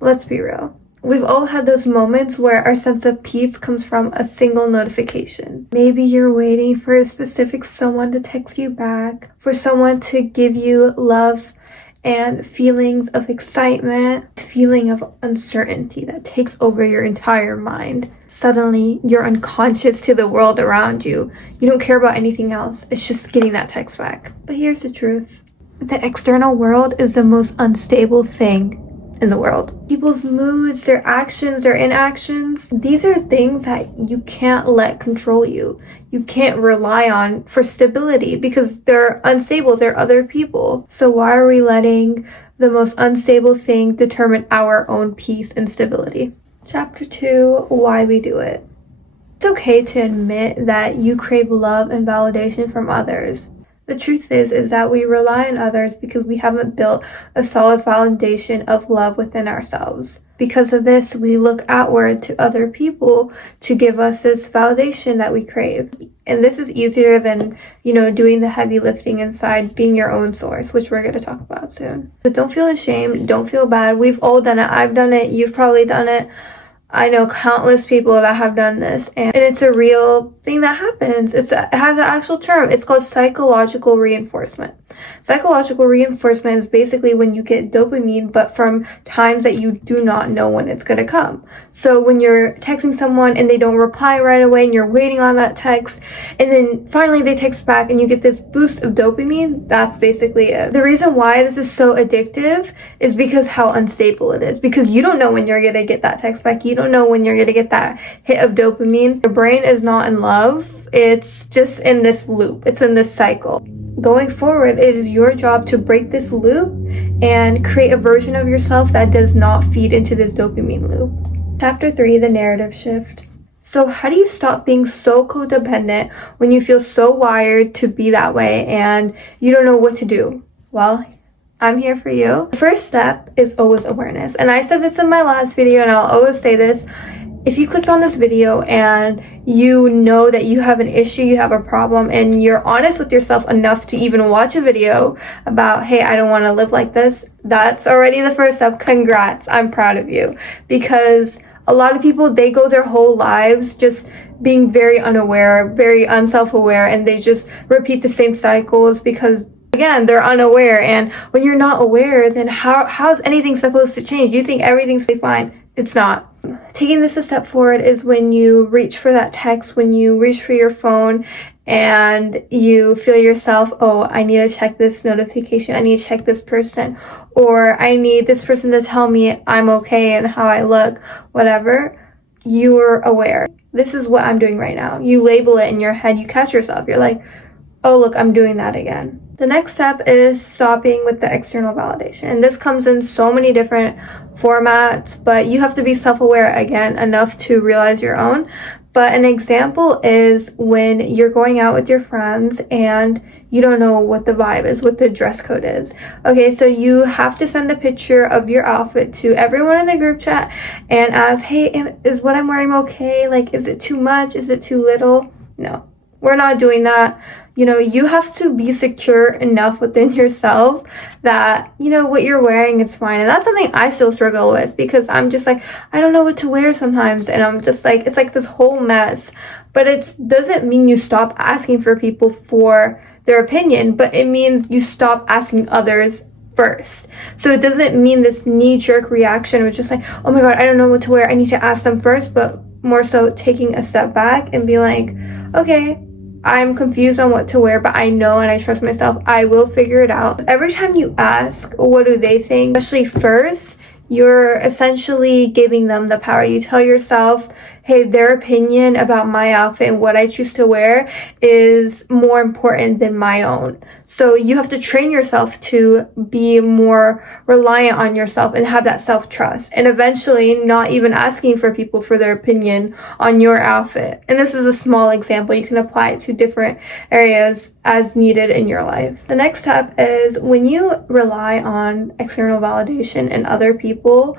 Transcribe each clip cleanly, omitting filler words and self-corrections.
Let's be real. We've all had those moments where our sense of peace comes from a single notification. Maybe you're waiting for a specific someone to text you back, for someone to give you love and feelings of excitement, feeling of uncertainty that takes over your entire mind. Suddenly, you're unconscious to the world around you. You don't care about anything else. It's just getting that text back. But here's the truth. The external world is the most unstable thing in the world. People's moods, their actions, their inactions, these are things that you can't let control you. You can't rely on for stability because they're unstable, they're other people. So why are we letting the most unstable thing determine our own peace and stability? Chapter 2, why we do it. It's okay to admit that you crave love and validation from others. The truth is that we rely on others because we haven't built a solid foundation of love within ourselves. Because of this, we look outward to other people to give us this validation that we crave. And this is easier than, doing the heavy lifting inside, being your own source, which we're going to talk about soon. But don't feel ashamed, don't feel bad. We've all done it. I've done it. You've probably done it. I know countless people that have done this, and it's a real thing that happens. It has an actual term. It's called psychological reinforcement. Psychological reinforcement is basically when you get dopamine, but from times that you do not know when it's going to come. So when you're texting someone and they don't reply right away and you're waiting on that text, and then finally they text back and you get this boost of dopamine, that's basically it. The reason why this is so addictive is because how unstable it is. Because you don't know when you're going to get that text back. You don't know when you're going to get that hit of dopamine. Your brain is not in love. It's just in this loop. It's in this cycle. Going forward, it is your job to break this loop and create a version of yourself that does not feed into this dopamine loop. Chapter 3, the narrative shift. So how do you stop being so codependent when you feel so wired to be that way and you don't know what to do? Well, I'm here for you. The first step is always awareness. And I said this in my last video and I'll always say this. If you clicked on this video and you know that you have an issue, you have a problem, and you're honest with yourself enough to even watch a video about, hey, I don't want to live like this, that's already the first step. Congrats. I'm proud of you. Because a lot of people, they go their whole lives just being very unaware, very unself-aware, and they just repeat the same cycles because again, they're unaware. And when you're not aware, then how's anything supposed to change? You think everything's fine. It's not. Taking this a step forward is when you reach for that text, when you reach for your phone and you feel yourself, oh, I need to check this notification. I need to check this person, or I need this person to tell me I'm okay and how I look, whatever. You're aware. This is what I'm doing right now. You label it in your head. You catch yourself. You're like, oh, look, I'm doing that again. The next step is stopping with the external validation. And this comes in so many different formats, but you have to be self-aware again enough to realize your own. But an example is when you're going out with your friends and you don't know what the vibe is, what the dress code is. Okay, so you have to send a picture of your outfit to everyone in the group chat and ask, hey, is what I'm wearing okay? Like, is it too much? Is it too little? No. We're not doing that. You have to be secure enough within yourself that, what you're wearing is fine. And that's something I still struggle with because I'm just like, I don't know what to wear sometimes. And I'm just like, it's like this whole mess. But it doesn't mean you stop asking for people for their opinion, but it means you stop asking others first. So it doesn't mean this knee-jerk reaction of just like, oh my God, I don't know what to wear. I need to ask them first, but more so taking a step back and be like, okay, I'm confused on what to wear, but I know and I trust myself. I will figure it out. Every time you ask, what do they think? Especially first, you're essentially giving them the power. You tell yourself, hey, their opinion about my outfit and what I choose to wear is more important than my own. So you have to train yourself to be more reliant on yourself and have that self-trust. And eventually not even asking for people for their opinion on your outfit. And this is a small example. You can apply it to different areas as needed in your life. The next step is when you rely on external validation and other people,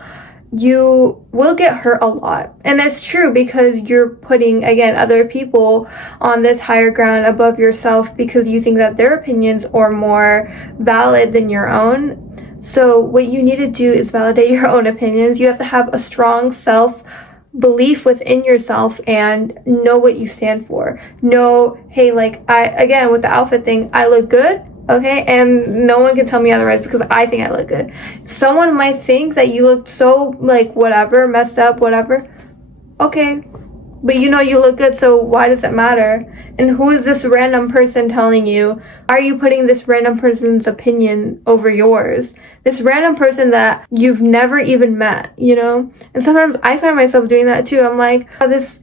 you will get hurt a lot. And it's true because you're putting, again, other people on this higher ground above yourself because you think that their opinions are more valid than your own. So what you need to do is validate your own opinions. You have to have a strong self-belief within yourself and know what you stand for. Know, hey, like, again, with the outfit thing, I look good, okay? And no one can tell me otherwise because I think I look good. Someone might think that you look so, like, whatever, messed up, whatever. Okay, but you know you look good, so why does it matter? And who is this random person telling you? Why are you putting this random person's opinion over yours? This random person that you've never even met, you know? And sometimes I find myself doing that too. I'm like, oh, this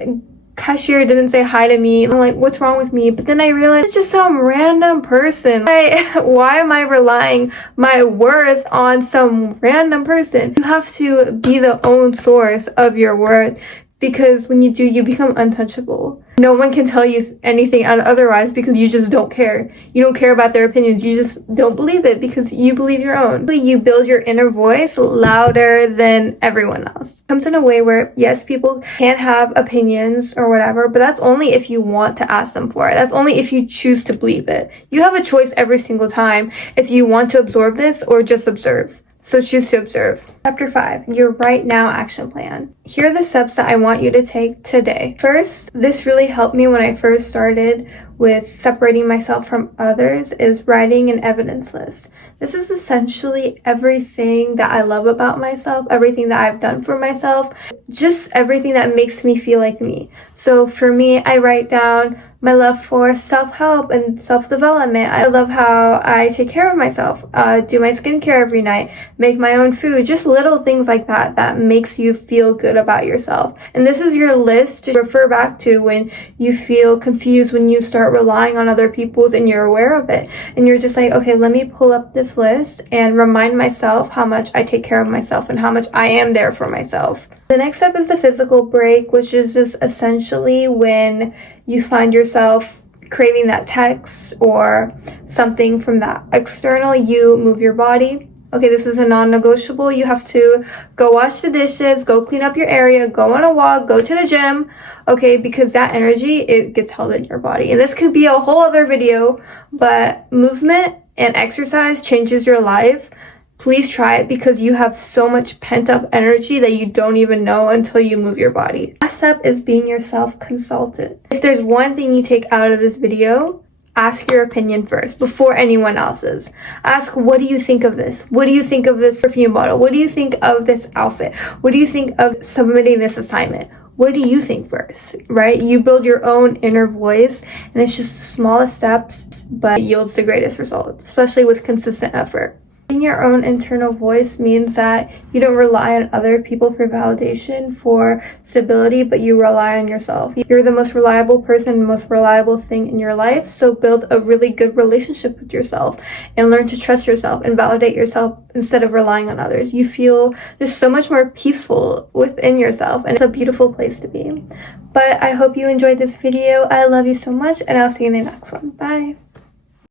cashier didn't say hi to me. I'm like, what's wrong with me? But then I realize it's just some random person. Why am I relying my worth on some random person? You have to be the own source of your worth. Because when you do, you become untouchable. No one can tell you anything otherwise because you just don't care. You don't care about their opinions. You just don't believe it because you believe your own. You build your inner voice louder than everyone else. It comes in a way where, yes, people can have opinions or whatever, but that's only if you want to ask them for it. That's only if you choose to believe it. You have a choice every single time if you want to absorb this or just observe. So choose to observe. Chapter 5, your right now action plan. Here are the steps that I want you to take today. First, this really helped me when I first started with separating myself from others, is writing an evidence list. This is essentially everything that I love about myself, everything that I've done for myself, just everything that makes me feel like me. So for me, I write down my love for self-help and self-development. I love how I take care of myself, do my skincare every night, make my own food, just little things like that that makes you feel good about yourself. And this is your list to refer back to when you feel confused, when you start relying on other people's and you're aware of it. And you're just like, okay, let me pull up this list and remind myself how much I take care of myself and how much I am there for myself. The next step is the physical break, which is just essentially when you find yourself craving that text or something from that external, you move your body. Okay, this is a non-negotiable. You have to go wash the dishes, go clean up your area, go on a walk, go to the gym, okay, because that energy, it gets held in your body. And this could be a whole other video, but movement and exercise changes your life. Please try it because you have so much pent-up energy that you don't even know until you move your body. Last step is being your self-consultant. If there's one thing you take out of this video, ask your opinion first before anyone else's. Ask, what do you think of this? What do you think of this perfume bottle? What do you think of this outfit? What do you think of submitting this assignment? What do you think first, right? You build your own inner voice, and it's just the smallest steps, but it yields the greatest results, especially with consistent effort. Being your own internal voice means that you don't rely on other people for validation, for stability, but you rely on yourself. You're the most reliable person, the most reliable thing in your life, so build a really good relationship with yourself and learn to trust yourself and validate yourself instead of relying on others. You feel just so much more peaceful within yourself, and it's a beautiful place to be. But I hope you enjoyed this video. I love you so much, and I'll see you in the next one. Bye!